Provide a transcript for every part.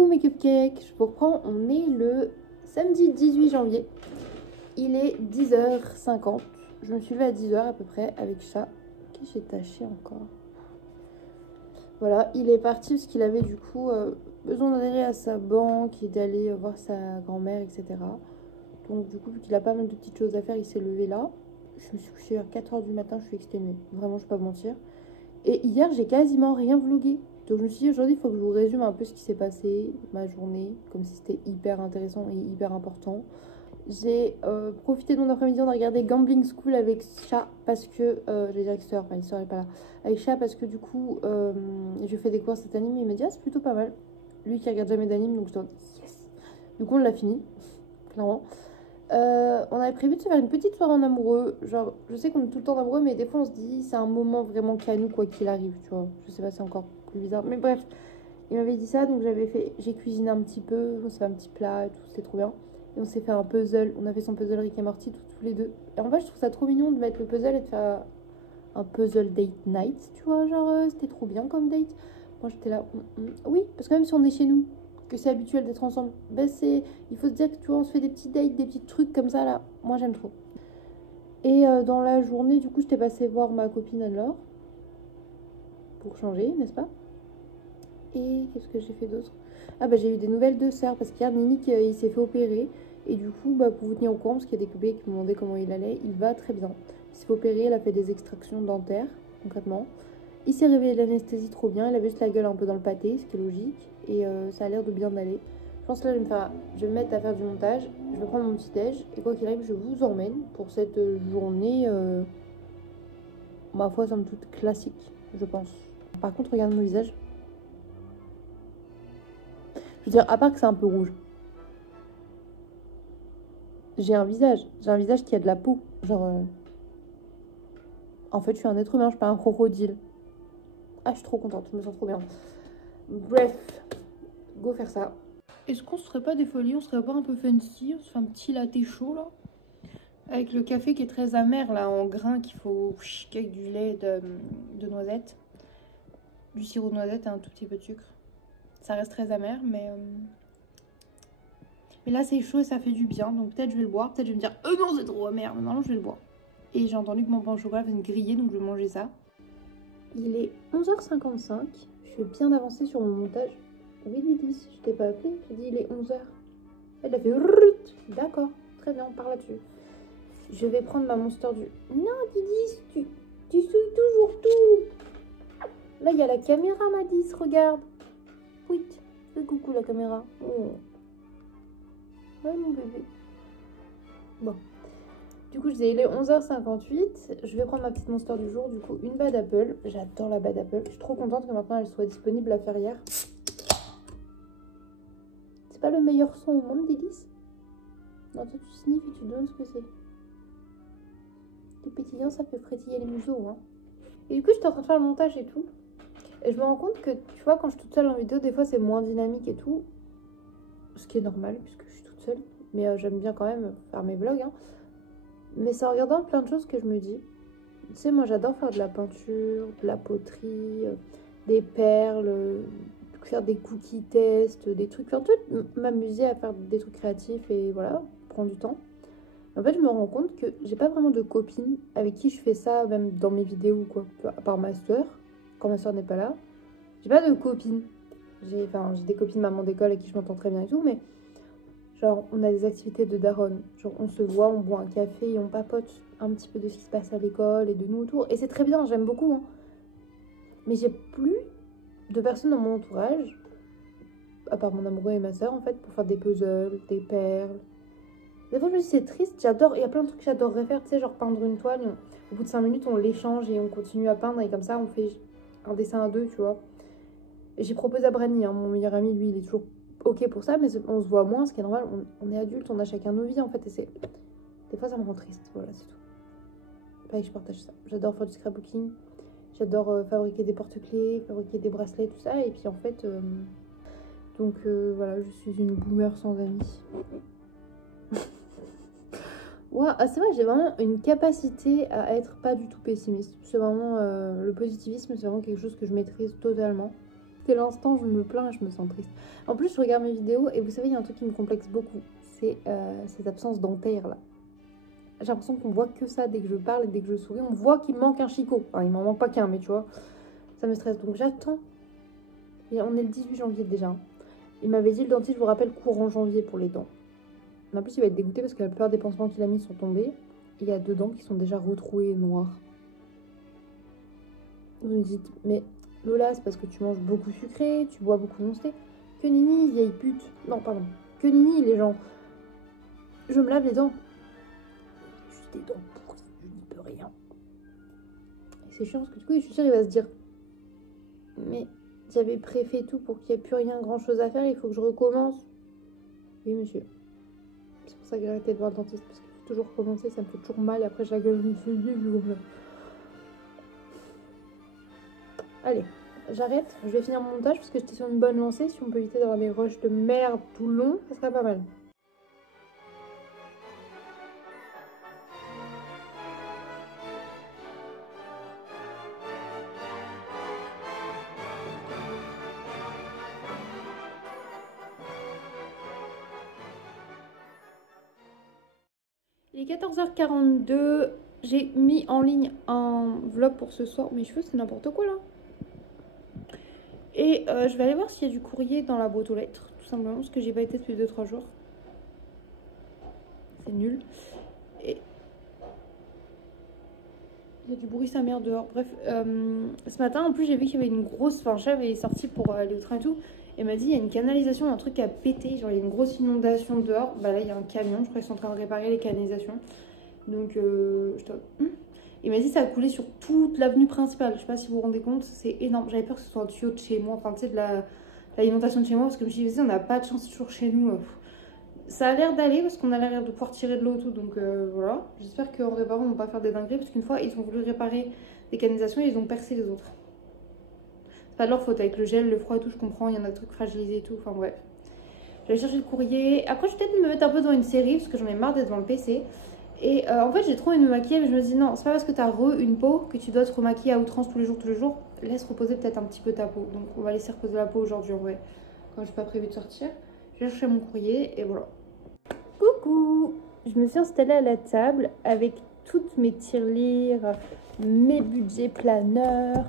Coucou mes cupcakes, je vous reprends, on est le samedi 18 janvier, il est 10h50, je me suis levée à 10h à peu près avec chat, qui j'ai taché encore. Voilà, il est parti parce qu'il avait du coup besoin d'aller à sa banque et d'aller voir sa grand-mère, etc. Donc du coup, vu qu'il a pas mal de petites choses à faire, il s'est levé là. Je me suis couchée vers 4h du matin, je suis exténuée, vraiment je peux pas mentir. Et hier, j'ai quasiment rien vlogué. Donc je me suis dit aujourd'hui, il faut que je vous résume un peu ce qui s'est passé, ma journée, comme si c'était hyper intéressant et hyper important. J'ai profité de mon après-midi, on a regardé Gambling School avec chat parce que, j'allais dire avec sœur, enfin l'histoire n'est pas là, avec chat parce que du coup, je fais découvrir cet anime et il m'a dit ah c'est plutôt pas mal. Lui qui regarde jamais d'anime, donc je dis yes. Du coup on l'a fini, clairement. On avait prévu de se faire une petite soirée en amoureux. Genre, je sais qu'on est tout le temps en amoureux, mais des fois on se dit c'est un moment vraiment qu'à nous, quoi qu'il arrive, tu vois. Je sais pas, c'est encore plus bizarre. Mais bref, il m'avait dit ça, donc j'ai cuisiné un petit peu, on s'est fait un petit plat et tout, c'était trop bien. Et on s'est fait un puzzle, on a fait son puzzle Rick et Morty tous les deux. Et en fait, je trouve ça trop mignon de mettre le puzzle et de faire un puzzle date night, tu vois. Genre, c'était trop bien comme date. Moi, j'étais là, oui, parce que même si on est chez nous, que c'est habituel d'être ensemble, ben il faut se dire que tu vois, on se fait des petits dates, des petits trucs comme ça là. Moi, j'aime trop. Et dans la journée, du coup, j'étais passée voir ma copine Anne-Laure pour changer, n'est-ce pas? Et qu'est-ce que j'ai fait d'autre? Ah bah j'ai eu des nouvelles de sœur parce qu'hier Ninik il s'est fait opérer et du coup bah pour vous tenir au courant parce qu'il y a des copains qui me demandaient comment il allait, il va très bien. Il s'est fait opérer, il a fait des extractions dentaires concrètement. Il s'est réveillé de l'anesthésie trop bien, il avait juste la gueule un peu dans le pâté, ce qui est logique et ça a l'air de bien aller. Je pense que là je vais me mettre à faire du montage, je vais prendre mon petit déj et quoi qu'il arrive je vous emmène pour cette journée ma foi somme toute classique je pense. Par contre regarde mon visage. Je veux dire, à part que c'est un peu rouge. J'ai un visage qui a de la peau. Genre, en fait, je suis un être humain, je suis pas un crocodile. Ah, je suis trop contente, je me sens trop bien. Bref, go faire ça. Est-ce qu'on se ferait pas des folies? On serait pas un peu fancy? On se fait un petit latte chaud, là? Avec le café qui est très amer, là, en grains qu'il faut... Avec du lait de noisette. Du sirop de noisette et un tout petit peu de sucre. Ça reste très amer, mais... Mais là, c'est chaud et ça fait du bien. Donc peut-être je vais le boire. Peut-être je vais me dire, non, c'est trop amer. Mais non, je vais le boire. Et j'ai entendu que mon pain au chocolat venait de griller, donc je vais manger ça. Il est 11h55. Je suis bien avancée sur mon montage. Oui, Didis, je t'ai pas appelé. J'ai dit, il est 11h. Elle a fait rrrt. D'accord, très bien, on part là-dessus. Je vais prendre ma Monster du... Non, Didis, tu souilles toujours tout. Là, il y a la caméra, Madis, regarde. Oui, fais coucou la caméra. Oh. Ouais, mon bébé. Bon. Du coup, je disais, il est 11h58. Je vais prendre ma petite Monster du jour. Du coup, une Bad Apple. J'adore la Bad Apple. Je suis trop contente que maintenant elle soit disponible à Ferrières. C'est pas le meilleur son au monde, Délice? Non, toi, tu sniffes et tu donnes ce que c'est. Le pétillant, ça peut frétiller les museaux, hein. Et du coup, j'étais en train de faire le montage et tout. Et je me rends compte que, tu vois, quand je suis toute seule en vidéo, des fois, c'est moins dynamique et tout. Ce qui est normal, puisque je suis toute seule. Mais j'aime bien quand même faire mes vlogs, hein. Mais c'est en regardant plein de choses que je me dis, tu sais, moi j'adore faire de la peinture, de la poterie, des perles, faire des cookies tests, des trucs, enfin tout m'amuser à faire des trucs créatifs et voilà, prendre du temps. En fait, je me rends compte que j'ai pas vraiment de copines avec qui je fais ça, même dans mes vidéos ou quoi, à part ma soeur, quand ma soeur n'est pas là. J'ai pas de copines. J'ai des copines maman d'école avec qui je m'entends très bien et tout, mais genre, on a des activités de daronne. Genre, on se voit, on boit un café et on papote un petit peu de ce qui se passe à l'école et de nous autour. Et c'est très bien, j'aime beaucoup, hein. Mais j'ai plus de personnes dans mon entourage, à part mon amoureux et ma soeur, en fait, pour faire des puzzles, des perles. Des fois, je me dis, c'est triste, j'adore. Il y a plein de trucs que j'adorerais faire, tu sais, genre peindre une toile. Au bout de 5 minutes, on l'échange et on continue à peindre. Et comme ça, on fait un dessin à deux, tu vois. J'ai proposé à Brani, hein, mon meilleur ami, lui, il est toujours ok pour ça, mais on se voit moins, ce qui est normal. On est adultes, on a chacun nos vies en fait, et c'est... Des fois ça me rend triste, voilà, c'est tout. Pareil, je partage ça. J'adore faire du scrapbooking, j'adore fabriquer des porte-clés, fabriquer des bracelets, tout ça, et puis en fait... Donc voilà, je suis une boomer sans amis. Ouais, ah, c'est vrai, j'ai vraiment une capacité à être pas du tout pessimiste. C'est vraiment... le positivisme, c'est vraiment quelque chose que je maîtrise totalement. Dès l'instant, je me plains et je me sens triste. En plus, je regarde mes vidéos et vous savez, il y a un truc qui me complexe beaucoup. C'est cette absence dentaire là. J'ai l'impression qu'on voit que ça dès que je parle et dès que je souris. On voit qu'il me manque un chicot. Enfin, il m'en manque pas qu'un, mais tu vois, ça me stresse. Donc j'attends. Et on est le 18 janvier déjà. Il m'avait dit, le dentiste, je vous rappelle, courant janvier pour les dents. En plus, il va être dégoûté parce que la plupart des pansements qu'il a mis sont tombés. Il y a deux dents qui sont déjà retrouées noires. Vous me dites, mais Lola, c'est parce que tu manges beaucoup sucré, tu bois beaucoup de monster. Que nini, vieille pute. Non, pardon. Que nini, les gens. Je me lave les dents. Juste des dents pourries, je n'y peux rien. Et c'est chiant parce que du coup, je suis sûre, il va se dire, mais j'avais préfait tout pour qu'il n'y ait plus rien grand chose à faire, il faut que je recommence. Oui, monsieur. C'est pour ça que j'ai arrêté de voir le dentiste, parce qu'il faut toujours recommencer, ça me fait toujours mal, et après je la gueule, je me suis dit, allez, j'arrête, je vais finir mon montage parce que j'étais sur une bonne lancée. Si on peut éviter d'avoir des rushs de merde tout le long, ça serait pas mal. Il est 14h42, j'ai mis en ligne un vlog pour ce soir. Mes cheveux, c'est n'importe quoi là. Et je vais aller voir s'il y a du courrier dans la boîte aux lettres, tout simplement, parce que j'ai pas été depuis 2-3 jours. C'est nul. Et il y a du bruit sa mère dehors. Bref, ce matin, en plus, j'ai vu qu'il y avait une grosse... Enfin, Chef est sorti pour aller au train et tout. Et m'a dit, il y a une canalisation, un truc qui a pété. Genre, il y a une grosse inondation dehors. Bah là, il y a un camion. Je crois qu'ils sont en train de réparer les canalisations. Donc, il m'a dit ça a coulé sur toute l'avenue principale. Je sais pas si vous vous rendez compte, c'est énorme. J'avais peur que ce soit un tuyau de chez moi, enfin tu sais, de l'alimentation de chez moi, parce que je me suis dit, on n'a pas de chance toujours chez nous. Ça a l'air d'aller, parce qu'on a l'air de pouvoir tirer de l'eau tout, donc voilà. J'espère qu'en réparant, on va pas faire des dingueries, parce qu'une fois, ils ont voulu réparer des canalisations et ils ont percé les autres. C'est pas de leur faute, avec le gel, le froid et tout, je comprends, il y en a des trucs fragilisés et tout, enfin bref. Je vais chercher le courrier. Après, je vais peut-être me mettre un peu dans une série, parce que j'en ai marre d'être devant le PC. Et en fait, j'ai trop envie de me maquiller, mais je me dis non, c'est pas parce que t'as une peau que tu dois te remaquiller à outrance tous les jours. Laisse reposer peut-être un petit peu ta peau. Donc, on va laisser reposer la peau aujourd'hui en vrai, quand j'ai pas prévu de sortir. Je vais chercher mon courrier et voilà. Coucou! Je me suis installée à la table avec toutes mes tirelires, mes budgets planeurs,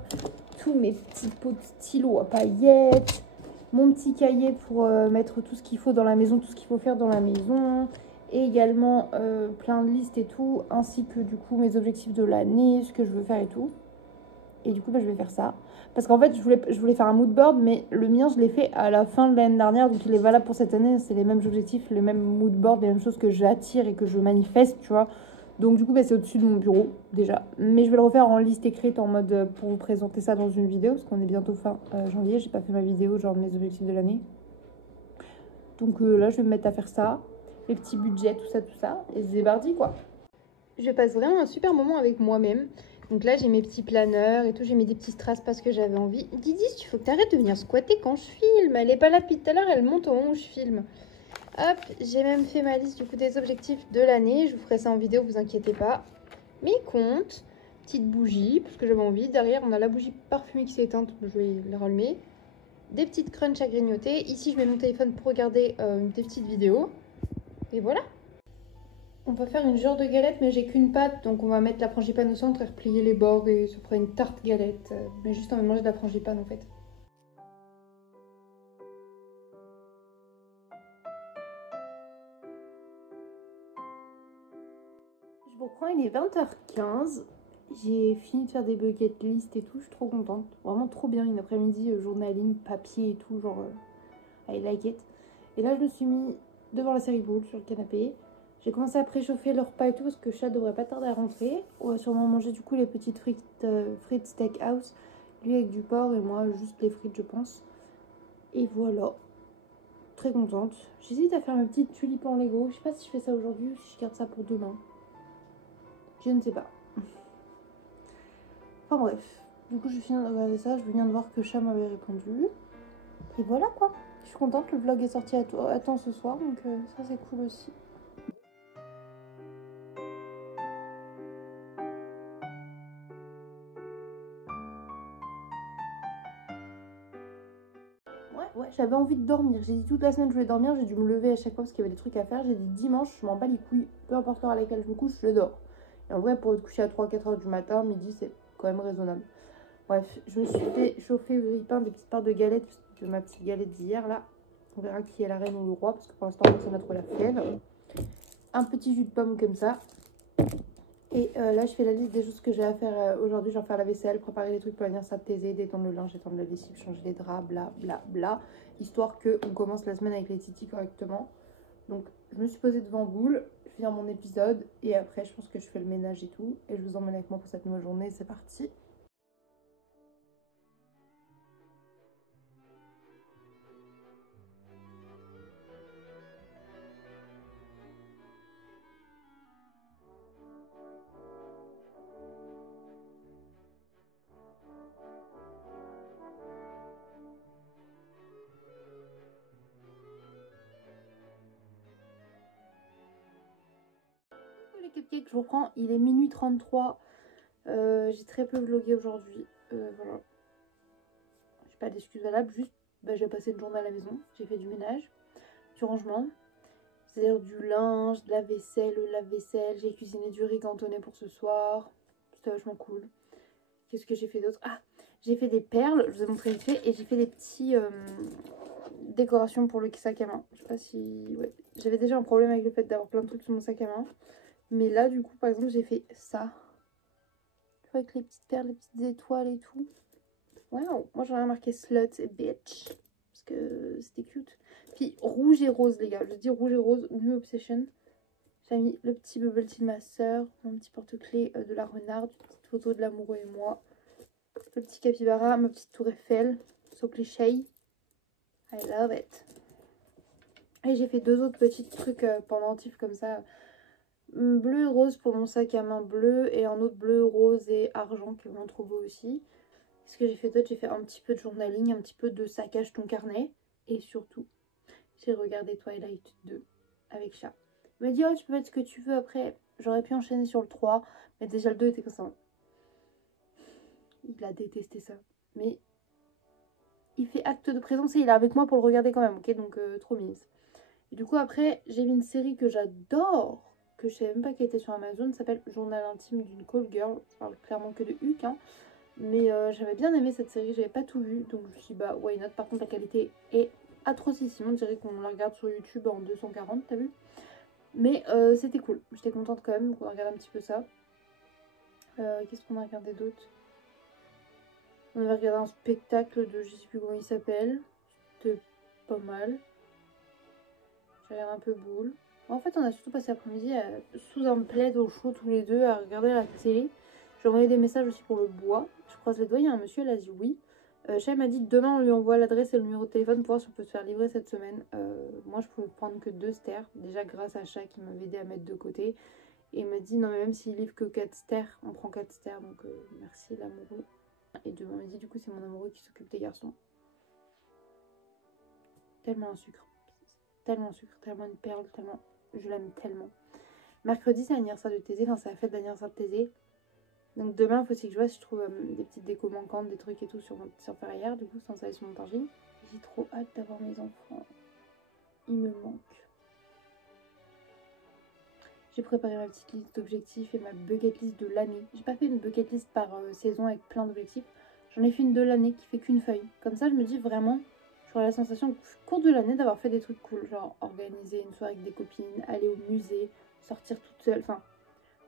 tous mes petits pots de stylo à paillettes, mon petit cahier pour mettre tout ce qu'il faut dans la maison, tout ce qu'il faut faire dans la maison. Et également plein de listes et tout, ainsi que du coup mes objectifs de l'année, ce que je veux faire et tout. Et du coup, bah, je vais faire ça. Parce qu'en fait, je voulais faire un mood board, mais le mien, je l'ai fait à la fin de l'année dernière, donc il est valable pour cette année. C'est les mêmes objectifs, les mêmes mood board, les mêmes choses que j'attire et que je manifeste, tu vois. Donc du coup, bah, c'est au-dessus de mon bureau, déjà. Mais je vais le refaire en liste écrite, en mode pour vous présenter ça dans une vidéo, parce qu'on est bientôt fin janvier. J'ai pas fait ma vidéo, genre mes objectifs de l'année. Donc là, je vais me mettre à faire ça. Les petits budgets, tout ça, et c'est bardi quoi. Je passe vraiment un super moment avec moi-même. Donc là, j'ai mes petits planeurs et tout, j'ai mis des petits strass parce que j'avais envie. Didi, il faut que tu arrêtes de venir squatter quand je filme. Elle est pas là depuis tout à l'heure, elle monte au moment où je filme. Hop, j'ai même fait ma liste du coup des objectifs de l'année. Je vous ferai ça en vidéo, vous inquiétez pas. Mes comptes, petite bougie, parce que j'avais envie. Derrière, on a la bougie parfumée qui s'est éteinte, je vais la rallumer. Des petites crunchs à grignoter. Ici, je mets mon téléphone pour regarder des petites vidéos. Et voilà. On va faire une genre de galette, mais j'ai qu'une pâte, donc on va mettre la frangipane au centre et replier les bords et ça fera une tarte galette. Mais juste on va manger de la frangipane en fait. Je vous reprends, il est 20h15. J'ai fini de faire des bucket list et tout, je suis trop contente. Vraiment trop bien, une après-midi journaling, papier et tout, genre I like it. Et là je me suis mis devant la série Boule sur le canapé. J'ai commencé à préchauffer le repas et tout parce que chat devrait pas tarder à rentrer. On va sûrement manger du coup les petites frites steakhouse. Lui avec du porc et moi juste les frites je pense. Et voilà. Très contente. J'hésite à faire mes petites tulipes en Lego. Je sais pas si je fais ça aujourd'hui ou si je garde ça pour demain. Je ne sais pas. Enfin bref. Du coup je viens de regarder ça. Je viens de voir que chat m'avait répondu. Et voilà quoi. Je suis contente. Le vlog est sorti à temps ce soir. Donc ça c'est cool aussi. Ouais, j'avais envie de dormir. J'ai dit toute la semaine que je voulais dormir, j'ai dû me lever à chaque fois parce qu'il y avait des trucs à faire. J'ai dit dimanche, je m'en bats les couilles, peu importe l'heure à laquelle je me couche, je dors. Et en vrai, pour te coucher à 3-4 heures du matin, midi, c'est quand même raisonnable. Bref, je me suis fait chauffer au grille-pain des petites parts de galettes, de ma petite galette d'hier là. On verra qui est la reine ou le roi, parce que pour l'instant, personne n'a trop la fièvre. Un petit jus de pomme comme ça. Et là, je fais la liste des choses que j'ai à faire aujourd'hui. Genre faire la vaisselle, préparer les trucs pour venir s'aptaiser, détendre le linge, étendre la lessive, changer les draps, bla bla bla. Histoire qu'on commence la semaine avec les titis correctement. Donc, je me suis posée devant boule, je finis mon épisode. Et après, je pense que je fais le ménage et tout. Et je vous emmène avec moi pour cette nouvelle journée. C'est parti. Les cupcakes, je reprends. Il est minuit 33. J'ai très peu vlogué aujourd'hui. Voilà. J'ai pas d'excuses valables. Juste, j'ai passé une journée à la maison. J'ai fait du ménage, du rangement. C'est-à-dire du linge, de la vaisselle, le lave-vaisselle. J'ai cuisiné du riz cantonais pour ce soir. C'était vachement cool. Qu'est-ce que j'ai fait d'autre? Ah, j'ai fait des perles. Je vous ai montré vite fait. Et j'ai fait des petits décorations pour le sac à main. Je sais pas si... Ouais. J'avais déjà un problème avec le fait d'avoir plein de trucs sur mon sac à main. Mais là, du coup, par exemple, j'ai fait ça. Tu vois, avec les petites perles, les petites étoiles et tout. Waouh. Moi, j'aurais marqué slut et bitch. Parce que c'était cute. Puis rouge et rose, les gars. Je dis rouge et rose, New Obsession. J'ai mis le petit bubble tea de ma soeur, mon petit porte-clés de la renarde, une petite photo de l'amoureux et moi, le petit capybara, ma petite tour Eiffel, so cliché. I love it. Et j'ai fait deux autres petits trucs pendentifs comme ça. Bleu et rose pour mon sac à main bleu et un autre bleu, rose et argent qui est vraiment trop beau aussi. Ce que j'ai fait d'autre, j'ai fait un petit peu de journaling, un petit peu de saccage ton carnet. Et surtout, j'ai regardé Twilight 2 avec chat. Il m'a dit, oh, tu peux mettre ce que tu veux après. J'aurais pu enchaîner sur le 3, mais déjà le 2 était comme ça. Il a détesté ça. Mais il fait acte de présence et il est avec moi pour le regarder quand même, ok? Donc, trop mise. Et du coup, après, j'ai vu une série que j'adore, que je savais même pas qu'elle était sur Amazon, s'appelle Journal intime d'une call girl. Ça parle clairement que de Huck, hein. Mais j'avais bien aimé cette série, j'avais pas tout vu, donc je me suis dit, bah, why not? Par contre, la qualité est atrocissime. On dirait qu'on la regarde sur YouTube en 240, t'as vu? Mais c'était cool, j'étais contente quand même, donc on a regardé un petit peu ça. Qu'est-ce qu'on a regardé d'autre? On avait regardé un spectacle de, je sais plus comment il s'appelle, c'était pas mal. J'ai regardé un peu Boule. En fait, on a surtout passé l'après-midi sous un plaid au chaud tous les deux à regarder la télé. J'ai envoyé des messages aussi pour le bois. Je croise les doigts, il y a un monsieur, il a dit oui. Chat m'a dit demain on lui envoie l'adresse et le numéro de téléphone pour voir si on peut se faire livrer cette semaine. Moi je pouvais prendre que 2 stères, déjà grâce à Chat qui m'avait aidé à mettre de côté. Et il m'a dit non mais même s'il livre que 4 stères, on prend 4 stères, donc merci l'amoureux. Et demain midi du coup c'est mon amoureux qui s'occupe des garçons. Tellement un sucre, tellement une perle, tellement, je l'aime tellement. Mercredi c'est l'anniversaire de Thésée, enfin c'est la fête d'anniversaire de Thésée. Donc demain, il faut aussi que je vois si je trouve des petites décos manquantes, des trucs et tout sur Ferrière, du coup, sans aller sur mon targine. J'ai trop hâte d'avoir mes enfants. Ils me manquent. J'ai préparé ma petite liste d'objectifs et ma bucket list de l'année. J'ai pas fait une bucket list par saison avec plein d'objectifs. J'en ai fait une de l'année qui fait qu'une feuille. Comme ça, je me dis vraiment, j'aurai la sensation au cours de l'année d'avoir fait des trucs cool. Genre organiser une soirée avec des copines, aller au musée, sortir toute seule, enfin...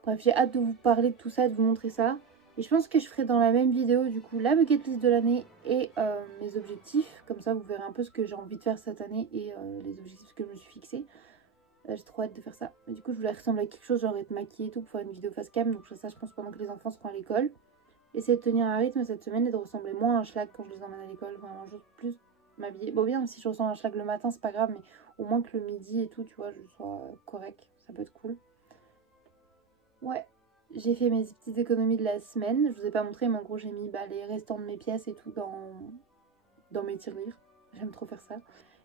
Bref, j'ai hâte de vous parler de tout ça, de vous montrer ça. Et je pense que je ferai dans la même vidéo, du coup, la bucket list de l'année et mes objectifs. Comme ça, vous verrez un peu ce que j'ai envie de faire cette année et les objectifs que je me suis fixés. J'ai trop hâte de faire ça. Mais du coup, je voulais ressembler à quelque chose, genre être maquillée et tout pour faire une vidéo face cam. Donc ça, je pense, pendant que les enfants seront à l'école. Essayer de tenir un rythme cette semaine et de ressembler moins à un schlag quand je les emmène à l'école. Vraiment, juste plus m'habiller. Bon, bien, si je ressemble à un schlag le matin, c'est pas grave, mais au moins que le midi et tout, tu vois, je sois correct. Ça peut être cool. Ouais, j'ai fait mes petites économies de la semaine. Je vous ai pas montré, mais en gros, j'ai mis les restants de mes pièces et tout dans mes tirelires. J'aime trop faire ça.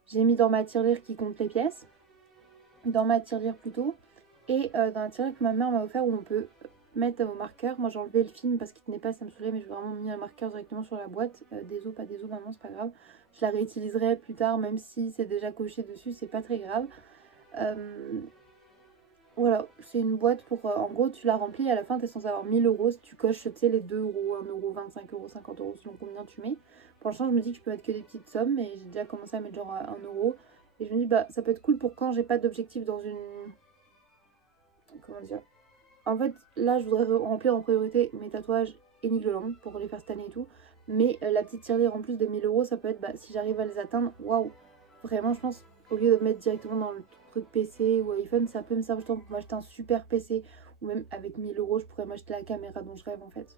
J'ai mis dans ma tirelire qui compte les pièces. Dans ma tirelire plutôt. Et dans la tirelire que ma mère m'a offert où on peut mettre au marqueur. Moi j'ai enlevé le film parce qu'il tenait pas, ça me saoulait, mais j'ai vraiment mis un marqueur directement sur la boîte. Des os, pas des os, maman, c'est pas grave. Je la réutiliserai plus tard, même si c'est déjà coché dessus, c'est pas très grave. Voilà, c'est une boîte pour... en gros, tu la remplis et à la fin, tu es censé avoir 1000 euros. Si tu coches, tu sais, les 2 euros, 1 euro, 25 euros, 50 euros, selon combien tu mets. Pour l'instant, je me dis que je peux mettre que des petites sommes, mais j'ai déjà commencé à mettre genre 1 euro. Et je me dis, bah, ça peut être cool pour quand j'ai pas d'objectif dans une... Comment dire? En fait, là, je voudrais remplir en priorité mes tatouages et Nigloland pour les faire cette année et tout. Mais la petite tirelire en plus de 1000 euros, ça peut être, bah, si j'arrive à les atteindre, waouh! Vraiment, je pense, au lieu de mettre directement dans le truc PC ou iPhone, ça peut me servir pour m'acheter un super PC. Ou même avec 1000 euros, je pourrais m'acheter la caméra dont je rêve en fait.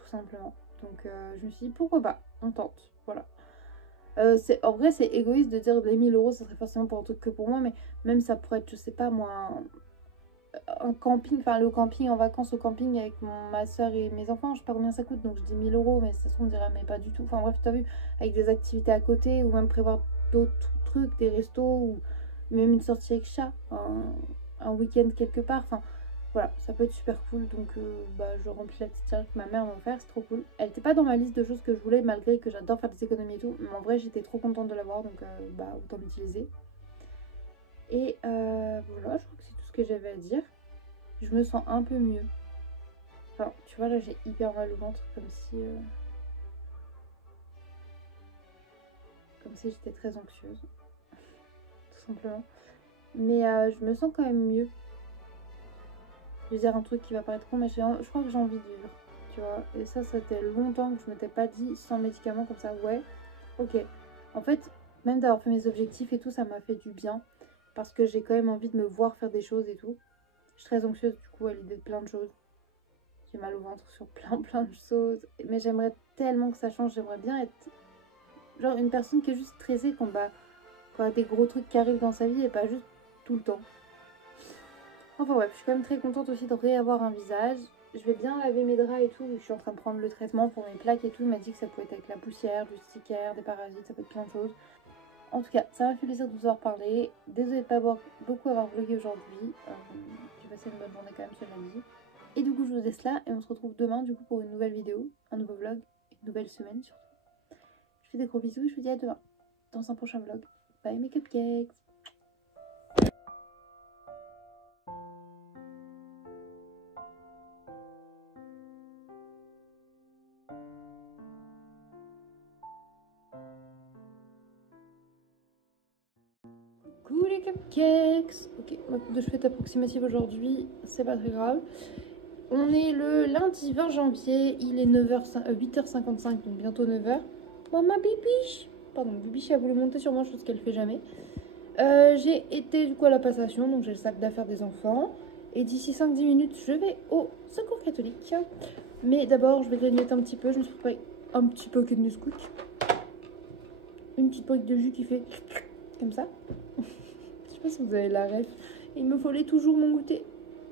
Tout simplement. Donc je me suis dit, pourquoi pas? On tente. Voilà. En vrai, c'est égoïste de dire les 1000 euros, ça serait forcément pour un truc que pour moi. Mais même ça pourrait être, je sais pas moi, un camping, enfin le camping en vacances au camping avec ma soeur et mes enfants, je sais pas combien ça coûte, donc je dis 1000 euros, mais ça se trouve on dirait mais pas du tout. Enfin bref, t'as vu, avec des activités à côté ou même prévoir d'autres trucs, des restos ou même une sortie avec chat, un week-end quelque part. Enfin voilà, ça peut être super cool. Donc bah, je remplis la petite tirelire que ma mère m'a offert, c'est trop cool. Elle était pas dans ma liste de choses que je voulais, malgré que j'adore faire des économies et tout, mais en vrai j'étais trop contente de l'avoir, donc bah autant l'utiliser. Et voilà, je crois que c'est tout ce que j'avais à dire. Je me sens un peu mieux. Enfin, tu vois, là, j'ai hyper mal au ventre, comme si j'étais très anxieuse, tout simplement. Mais je me sens quand même mieux. Je vais dire un truc qui va paraître con, mais je crois que j'ai envie de vivre, tu vois. Et ça fait longtemps que je m'étais pas dit sans médicaments comme ça. Ouais, ok. En fait, même d'avoir fait mes objectifs et tout, ça m'a fait du bien. Parce que j'ai quand même envie de me voir faire des choses et tout. Je suis très anxieuse du coup à l'idée de plein de choses. J'ai mal au ventre sur plein de choses. Mais j'aimerais tellement que ça change. J'aimerais bien être genre une personne qui est juste stressée quand il y a des gros trucs qui arrivent dans sa vie et pas juste tout le temps. Enfin bref, je suis quand même très contente aussi de réavoir un visage. Je vais bien laver mes draps et tout. Je suis en train de prendre le traitement pour mes plaques et tout. Il m'a dit que ça pouvait être avec la poussière, du sticker, des parasites, ça peut être plein de choses. En tout cas, ça m'a fait plaisir de vous avoir parlé. Désolée de pas beaucoup avoir vlogué aujourd'hui. J'ai passé une bonne journée quand même, cela dit. Et du coup, je vous laisse là et on se retrouve demain du coup pour une nouvelle vidéo, un nouveau vlog, une nouvelle semaine surtout. Je fais des gros bisous et je vous dis à demain dans un prochain vlog. Bye mes cupcakes! Coucou les cupcakes! Ok, ma coupe de cheveux est approximative aujourd'hui, c'est pas très grave. On est le lundi 20 janvier, il est 8h55, donc bientôt 9h. Bon, ma bibiche! Pardon, bibiche a voulu monter sur moi, chose qu'elle fait jamais. J'ai été du coup à la passation, donc j'ai le sac d'affaires des enfants. Et d'ici 5-10 minutes, je vais au secours catholique. Mais d'abord, je vais grignoter un petit peu. Je me suis préparé un petit paquet de Nesquik. Une petite brique de jus qui fait comme ça. Je sais pas si vous avez la ref. Il me fallait toujours mon goûter.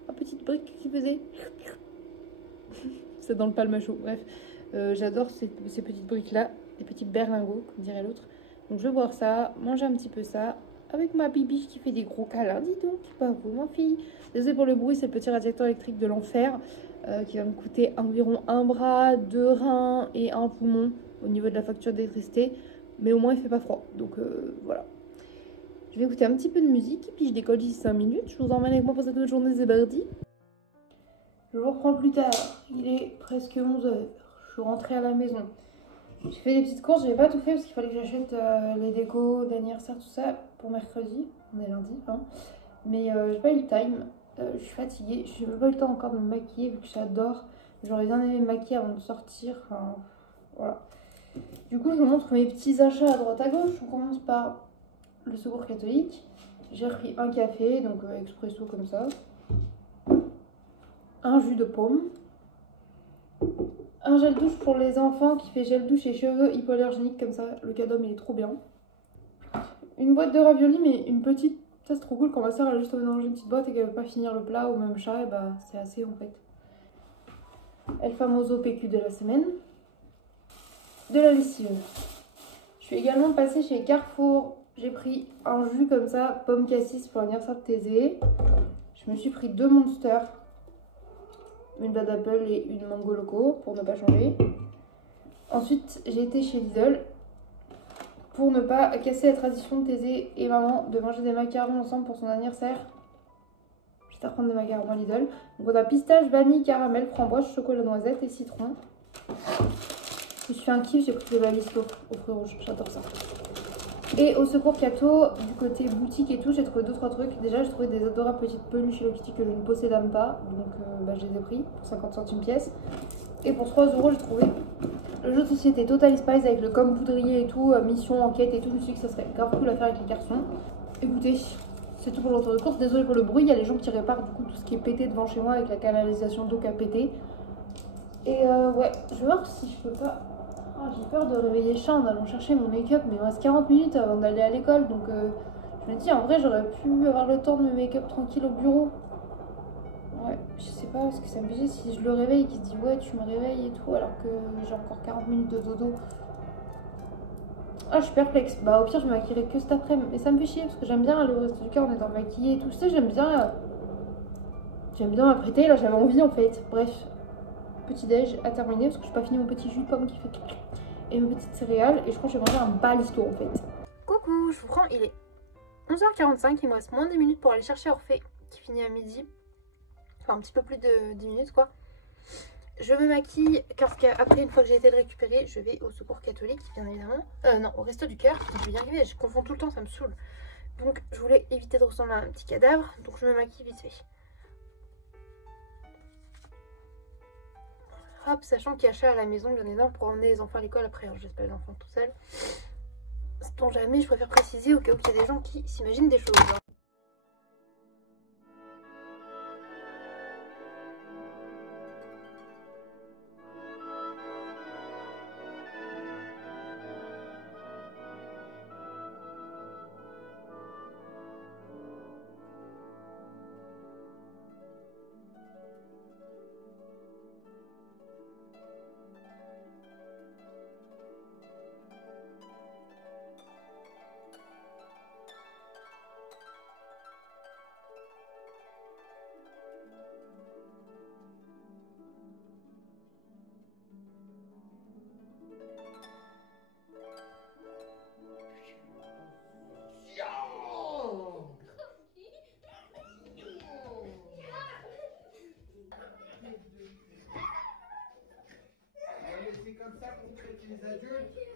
Une petite brique qui faisait... C'est dans le palmachot, bref. J'adore ces petites briques-là. Des petits berlingots, comme dirait l'autre. Donc je vais boire ça, manger un petit peu ça. Avec ma bibiche qui fait des gros câlins, dis donc, pas vous ma fille. Désolée pour le bruit, c'est le petit radiateur électrique de l'enfer qui va me coûter environ un bras, 2 reins et un poumon au niveau de la facture d'électricité. Mais au moins il fait pas froid, donc voilà. Je vais écouter un petit peu de musique et puis je décolle d'ici 5 minutes. Je vous emmène avec moi pour cette nouvelle journée zébardi. Je vous reprends plus tard, il est presque 11h. Je suis rentrée à la maison. J'ai fait des petites courses, j'avais pas tout fait parce qu'il fallait que j'achète les décos d'anniversaire, tout ça pour mercredi. On est lundi, hein. Mais j'ai pas eu le time. Je suis fatiguée. J'ai pas eu le temps encore de me maquiller vu que j'adore. J'aurais bien aimé me maquiller avant de sortir. Enfin, voilà. Du coup, je vous montre mes petits achats à droite à gauche. On commence par le secours catholique. J'ai repris un café, donc expresso comme ça. Un jus de pomme. Un gel douche pour les enfants qui fait gel douche et cheveux hypoallergéniques comme ça. Le cadeau, mais il est trop bien. Une boîte de raviolis, mais une petite. Ça, c'est trop cool quand ma soeur a juste mélangé une petite boîte et qu'elle veut pas finir le plat ou même chat, et bah c'est assez en fait. El famoso PQ de la semaine. De la lessive. Je suis également passée chez Carrefour. J'ai pris un jus comme ça, pomme cassis pour l'anniversaire de Thésée. Je me suis pris 2 Monster. une Bad Apple et une Mango Loco pour ne pas changer. Ensuite, j'ai été chez Lidl pour ne pas casser la tradition de Thésée et maman de manger des macarons ensemble pour son anniversaire. Je vais reprendre des macarons à Lidl. Donc on a pistache, vanille, caramel, framboise, chocolat noisette et citron. Je me suis fait un kiff, j'ai pris des balistos aux fruits rouges, j'adore ça. Et au secours Cato, du côté boutique et tout, j'ai trouvé 2-3 trucs. Déjà, j'ai trouvé des adorables petites peluches Hello Kitty que je ne possédais pas. Donc je les ai pris pour 50 centimes pièce. Et pour 3 euros, j'ai trouvé le jeu de société Total Spice avec le com poudrier et tout, mission, enquête et tout. Je me suis dit que ça serait grave cool à faire avec les garçons. Écoutez, c'est tout pour le retour de course. Désolée pour le bruit, il y a les gens qui réparent du coup tout ce qui est pété devant chez moi avec la canalisation d'eau qui a pété. Et ouais, je vais voir si je peux pas. Oh, j'ai peur de réveiller Chat en allant chercher mon make-up, mais il me reste 40 minutes avant d'aller à l'école, donc je me dis en vrai j'aurais pu avoir le temps de me make-up tranquille au bureau. Ouais, je sais pas, parce que ça me fait si je le réveille et qu'il se dit ouais tu me réveilles et tout, alors que j'ai encore 40 minutes de dodo. Ah, je suis perplexe. Bah au pire je me maquillerai que cet après-midi, mais ça me fait chier parce que j'aime bien aller au resto du cœur en étant maquillée et tout, tu sais, j'aime bien m'apprêter, là j'avais envie en fait. Bref, petit déj à terminer parce que je n'ai pas fini mon petit jus de pomme qui fait clic et mes petites céréales et je crois que je vais manger un balisto en fait. Coucou, je vous prends, il est 11h45, il me reste moins de 10 minutes pour aller chercher Orphée qui finit à midi. Enfin un petit peu plus de 10 minutes quoi. Je me maquille parce qu'après une fois que j'ai été le récupérer, je vais au secours catholique bien évidemment. Non, au resto du cœur, je vais y arriver, je confonds tout le temps, ça me saoule. Donc je voulais éviter de ressembler à un petit cadavre, donc je me maquille vite fait. Hop, sachant qu'il y a Chat à la maison, bien évidemment, pour emmener les enfants à l'école après. Alors, je laisse pas les enfants tout seuls. Sait-on jamais, je préfère préciser au cas où il y a des gens qui s'imaginent des choses. C'est comme ça qu'on traite les adultes.